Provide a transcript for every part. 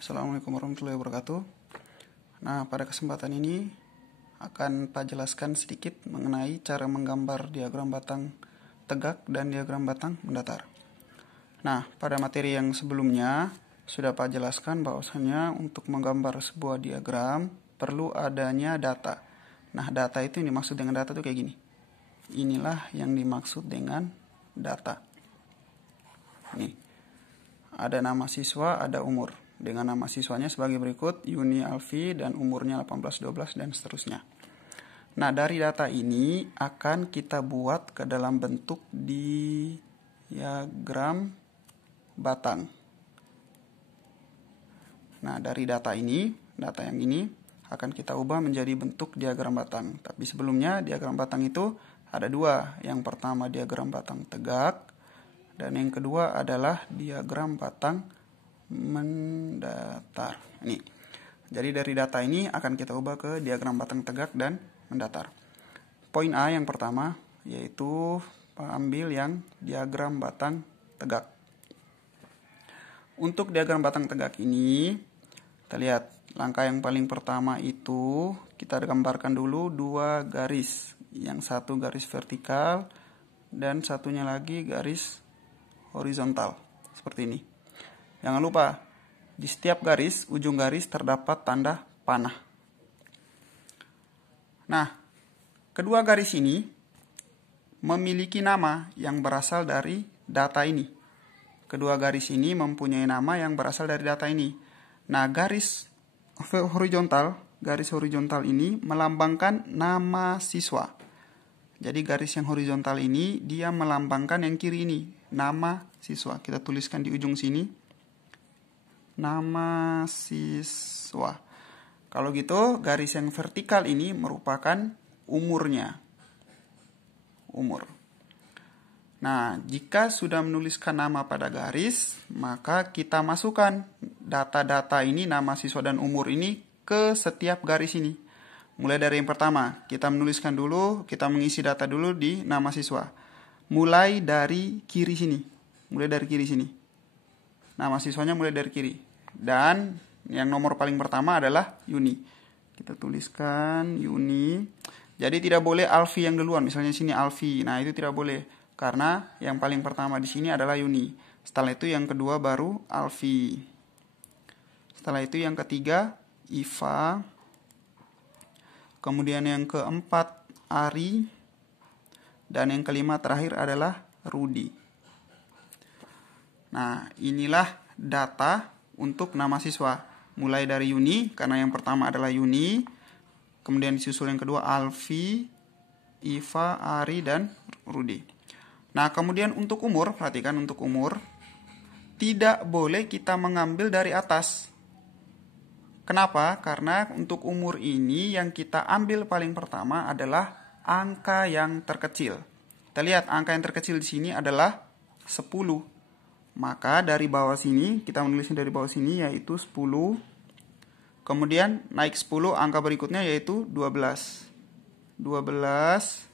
Assalamualaikum warahmatullahi wabarakatuh. Nah, pada kesempatan ini akan Pak jelaskan sedikit mengenai cara menggambar diagram batang tegak dan diagram batang mendatar. Nah, pada materi yang sebelumnya sudah Pak jelaskan bahwasannya untuk menggambar sebuah diagram perlu adanya data. Nah, data itu yang dimaksud dengan data itu kayak gini. Inilah yang dimaksud dengan data. Nih, ada nama siswa, ada umur. Dengan nama siswanya sebagai berikut, Yuni Alfi, dan umurnya 18, 12, dan seterusnya. Nah, dari data ini akan kita buat ke dalam bentuk diagram batang. Nah, dari data yang ini akan kita ubah menjadi bentuk diagram batang. Tapi sebelumnya, diagram batang itu ada dua. Yang pertama diagram batang tegak, dan yang kedua adalah diagram batang mendatar. Ini. Jadi dari data ini akan kita ubah ke diagram batang tegak dan mendatar. Poin A yang pertama yaitu ambil yang diagram batang tegak. Untuk diagram batang tegak ini, kita lihat langkah yang paling pertama itu kita gambarkan dulu dua garis. Yang satu garis vertikal dan satunya lagi garis horizontal. Seperti ini. Jangan lupa, di setiap garis, ujung garis terdapat tanda panah. Nah, kedua garis ini memiliki nama yang berasal dari data ini. Kedua garis ini mempunyai nama yang berasal dari data ini. Nah, garis horizontal ini melambangkan nama siswa. Jadi garis yang horizontal ini dia melambangkan yang kiri ini, nama siswa. Kita tuliskan di ujung sini. Nama siswa. Kalau gitu, garis yang vertikal ini merupakan umurnya. Umur. Nah, jika sudah menuliskan nama pada garis, maka kita masukkan data-data ini, nama siswa dan umur ini ke setiap garis ini. Mulai dari yang pertama, kita menuliskan dulu, kita mengisi data dulu di nama siswa. Mulai dari kiri sini. Nama siswanya mulai dari kiri. Dan yang nomor paling pertama adalah Yuni. Kita tuliskan Yuni. Jadi tidak boleh Alfi yang duluan. Misalnya sini Alfi. Nah, itu tidak boleh. Karena yang paling pertama di sini adalah Yuni. Setelah itu yang kedua baru Alfi. Setelah itu yang ketiga Iva. Kemudian yang keempat Ari. Dan yang kelima terakhir adalah Rudi. Nah, inilah data untuk nama siswa. Mulai dari Yuni, karena yang pertama adalah Yuni. Kemudian disusul yang kedua Alfi, Iva, Ari, dan Rudi. Nah, kemudian untuk umur, perhatikan untuk umur. Tidak boleh kita mengambil dari atas. Kenapa? Karena untuk umur ini yang kita ambil paling pertama adalah angka yang terkecil. Kita lihat angka yang terkecil di sini adalah 10. Maka dari bawah sini, kita menulisnya dari bawah sini yaitu 10. Kemudian naik 10, angka berikutnya yaitu 12. 12.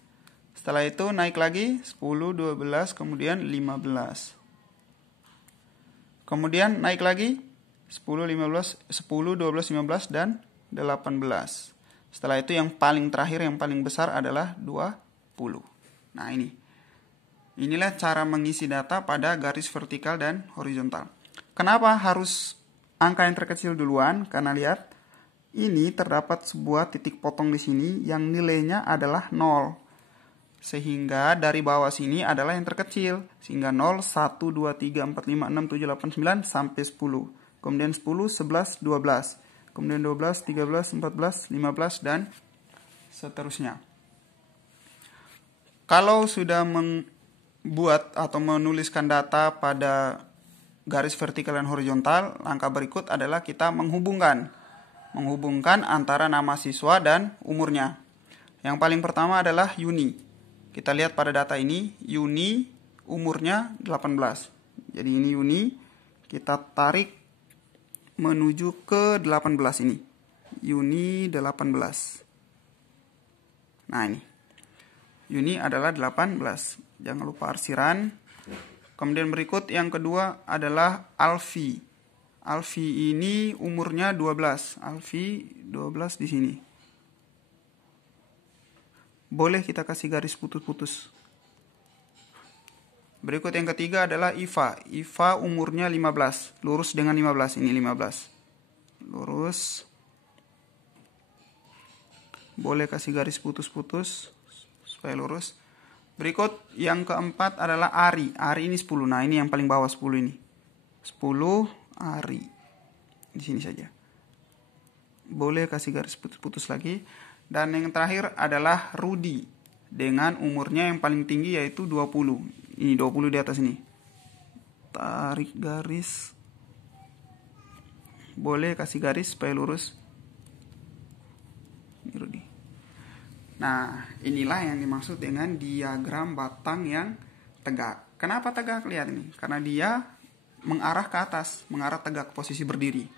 Setelah itu naik lagi 10, 12, kemudian 15. Kemudian naik lagi 10, 15, 10, 12, 15, dan 18. Setelah itu yang paling terakhir, yang paling besar adalah 20. Nah, inilah cara mengisi data pada garis vertikal dan horizontal. Kenapa harus angka yang terkecil duluan? Karena lihat, ini terdapat sebuah titik potong di sini yang nilainya adalah 0. Sehingga dari bawah sini adalah yang terkecil. Sehingga 0, 1, 2, 3, 4, 5, 6, 7, 8, 9, sampai 10. Kemudian 10, 11, 12. Kemudian 12, 13, 14, 15, dan seterusnya. Kalau sudah buat atau menuliskan data pada garis vertikal dan horizontal, langkah berikut adalah kita menghubungkan antara nama siswa dan umurnya. Yang paling pertama adalah Yuni. Kita lihat pada data ini, Yuni umurnya 18. Jadi ini Yuni, kita tarik menuju ke 18 ini. Yuni 18. Nah, ini. Yuni adalah 18. Jangan lupa arsiran. Kemudian berikut yang kedua adalah Alfi. Alfi ini umurnya 12. Alfi 12 di sini. Boleh kita kasih garis putus-putus. Berikut yang ketiga adalah Iva. Iva umurnya 15. Lurus dengan 15. Ini 15. Lurus. Boleh kasih garis putus-putus supaya lurus. Berikut yang keempat adalah Ari. Ari ini 10. Nah, ini yang paling bawah 10 ini. 10 Ari. Di sini saja. Boleh kasih garis putus-putus lagi. Dan yang terakhir adalah Rudi. Dengan umurnya yang paling tinggi yaitu 20. Ini 20 di atas ini. Tarik garis. Boleh kasih garis supaya lurus. Ini Rudi. Nah, inilah yang dimaksud dengan diagram batang yang tegak. Kenapa tegak? Lihat ini. Karena dia mengarah ke atas, mengarah tegak posisi berdiri.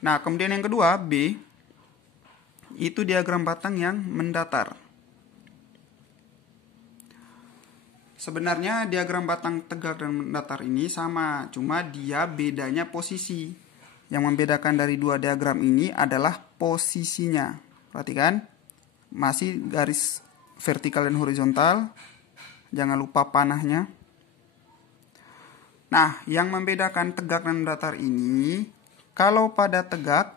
Nah, kemudian yang kedua, B, itu diagram batang yang mendatar. Sebenarnya diagram batang tegak dan mendatar ini sama, cuma dia bedanya posisi. Yang membedakan dari dua diagram ini adalah posisinya. Perhatikan. Masih garis vertikal dan horizontal. Jangan lupa panahnya. Nah, yang membedakan tegak dan datar ini, kalau pada tegak,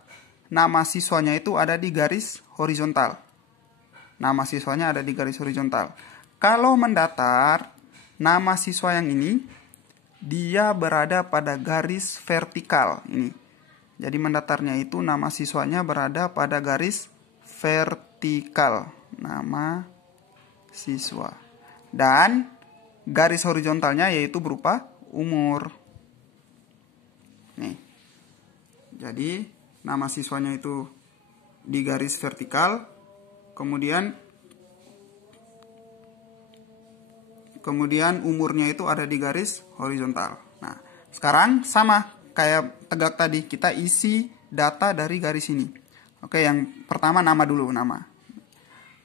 nama siswanya itu ada di garis horizontal. Nama siswanya ada di garis horizontal. Kalau mendatar, nama siswa yang ini, dia berada pada garis vertikal. Ini. Jadi mendatarnya itu nama siswanya berada pada garis vertikal, nama siswa. Dan garis horizontalnya yaitu berupa umur. Nih. Jadi nama siswanya itu di garis vertikal, kemudian umurnya itu ada di garis horizontal. Nah, sekarang sama kayak tegak tadi, kita isi data dari garis ini. Oke, yang pertama nama dulu, nama.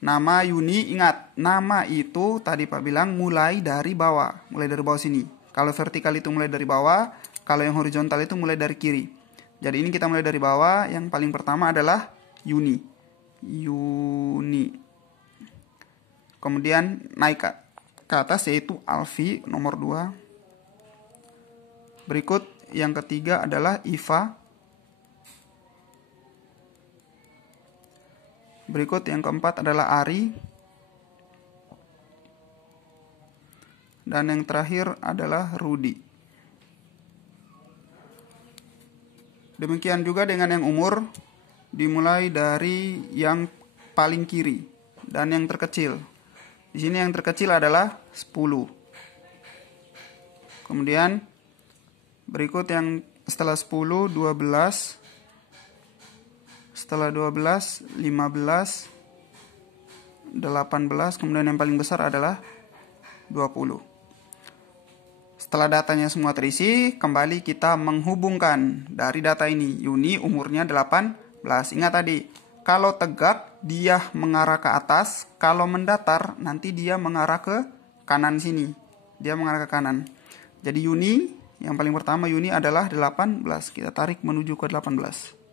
Nama Yuni, ingat, nama itu tadi Pak bilang mulai dari bawah sini. Kalau vertikal itu mulai dari bawah, kalau yang horizontal itu mulai dari kiri. Jadi ini kita mulai dari bawah, yang paling pertama adalah Yuni. Kemudian naik ke atas yaitu Alfi nomor 2. Berikut yang ketiga adalah Iva. Berikut yang keempat adalah Ari. Dan yang terakhir adalah Rudi. Demikian juga dengan yang umur, dimulai dari yang paling kiri dan yang terkecil. Di sini yang terkecil adalah 10. Kemudian berikut yang setelah 10, 12. Setelah 12, 15, 18, kemudian yang paling besar adalah 20. Setelah datanya semua terisi, kembali kita menghubungkan dari data ini. Yuni umurnya 18. Ingat tadi, kalau tegak dia mengarah ke atas, kalau mendatar nanti dia mengarah ke kanan sini. Dia mengarah ke kanan. Jadi Yuni, yang paling pertama Yuni adalah 18. Kita tarik menuju ke 18.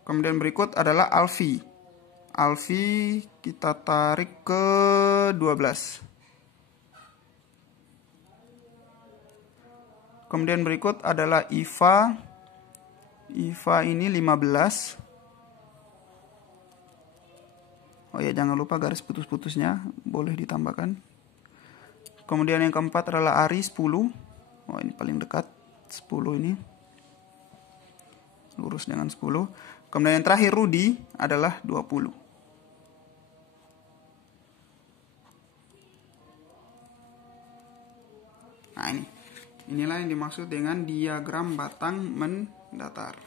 Kemudian berikut adalah Alfi. Alfi kita tarik ke 12. Kemudian berikut adalah Iva. Iva ini 15. Oh ya, jangan lupa garis putus-putusnya boleh ditambahkan. Kemudian yang keempat adalah Ari 10. Oh, ini paling dekat 10 ini. Lurus dengan 10. Kemudian yang terakhir Rudi adalah 20. Nah, inilah yang dimaksud dengan diagram batang mendatar.